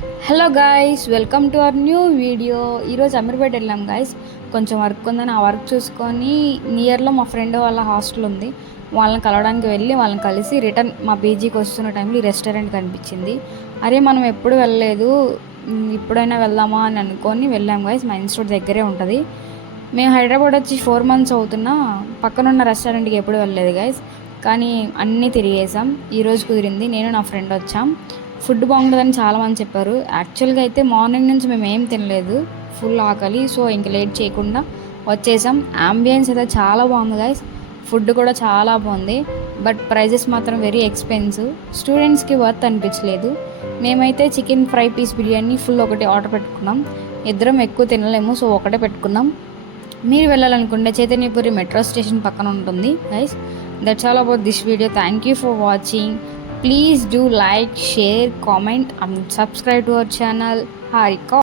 Hello guys, welcome to our new video. ఈరోజు అమీర్పేట వెళ్ళాం guys. కొంచెం వర్క్ ఉందని ఆ వర్క్ చూసుకొని నియర్లో మా ఫ్రెండ్ వాళ్ళ హాస్టల్ ఉంది, వాళ్ళని కలవడానికి వెళ్ళి వాళ్ళని కలిసి రిటర్న్ మా పీజీకి వస్తున్న టైంలో ఈ రెస్టారెంట్ కనిపించింది. అరే మనం ఎప్పుడు వెళ్ళలేదు, ఇప్పుడైనా వెళ్దామా అని అనుకొని వెళ్ళాం గాయ్స్. మా ఇన్స్టిట్యూట్ దగ్గరే ఉంటుంది. మేము హైదరాబాద్ వచ్చి 4 months అవుతున్నా పక్కనున్న రెస్టారెంట్కి ఎప్పుడు వెళ్ళలేదు గాయ్స్. కానీ అన్నీ తిరిగేసాం. ఈరోజు కుదిరింది, నేను నా ఫ్రెండ్ వచ్చాం. ఫుడ్ బాగుంటుందని చాలామంది చెప్పారు. యాక్చువల్గా అయితే మార్నింగ్ నుంచి మేము ఏం తినలేదు, ఫుల్ ఆకలి. సో ఇంక లేట్ చేయకుండా వచ్చేసాం. అంబియన్స్ అయితే చాలా బాగుంది గాయ్స్, ఫుడ్ కూడా చాలా బాగుంది. బట్ ప్రైజెస్ మాత్రం వెరీ ఎక్స్పెన్సివ్, స్టూడెంట్స్కి వర్త్ అనిపించలేదు. మేమైతే chicken fry piece biryani full ఒకటి ఆర్డర్ పెట్టుకున్నాం. ఇద్దరం ఎక్కువ తినలేము, సో ఒకటే పెట్టుకున్నాం. మీరు వెళ్ళాలనుకుంటే చైతన్యపురి మెట్రో స్టేషన్ పక్కన ఉంటుంది guys. That's all about this video. Thank you for watching. Please do like, share, comment and subscribe to our channel. Harika.